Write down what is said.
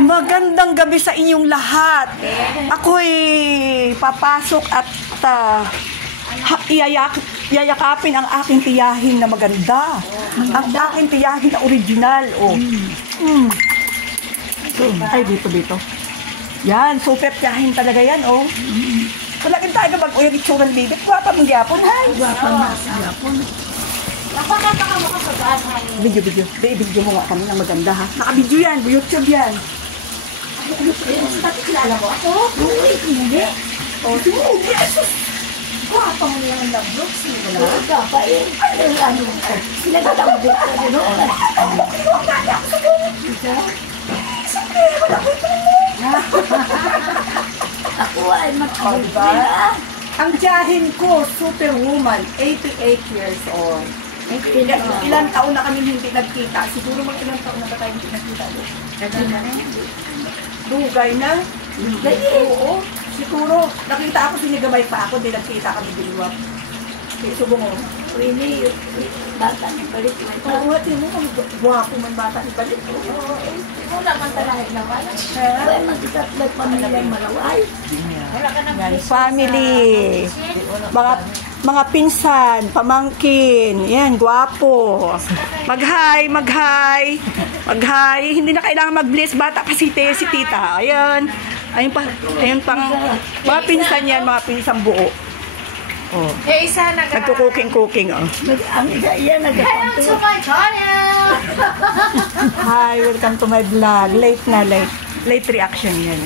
Magandang gabi sa inyong lahat. Ako'y papasok at yayakapin ang aking tiyahin na maganda. Ang aking tiyahin na original. Ay, dito. Yan, super tiyahin talaga yan, oh. Palagin tayo na mag-uyag itsurang bibit. Wapa mong gyapon, hay. Wapa mong gyapon. Napakataka mo ka sa daan, hay. Video mo nga kami ng maganda, ha. Naka-video yan, YouTube yan. Tapi kilala mo ako? Uy, hindi. Oh, hindi. Wapa mo naman na vlogs mo na. Kapain. Ano? Sila na lang vlogs na gano'n. Ako ay matulog. Ang tiyahin ko, superwoman, 88 years old. Ilang taon na kami hindi nagkita. Siguro mga ilang taon na ba tayo hindi nagkita? Dugay na? Oo. Siguro, nakita ako, sinigamay pa ako, hindi nagkita kami diliwap. Subong mo. Really, bata ni Balit. Oo, tino mo, buwako man bata ni Balit. Wala man talaga naman. Wala man titatlay pamilya malaway. Yan, family. Mga pinsan, pamangkin. Yan, gwapo. Mag-hi. Hindi na kailangan mag-bless. Bata pa si tita. Ayan. Ayun pang mga pinsan yan, mga pinsan buo. Oh. Isa Nagko-cooking, oh. Ang isa yan, welcome to my channel! Hi, welcome to my vlog. Late reaction yan.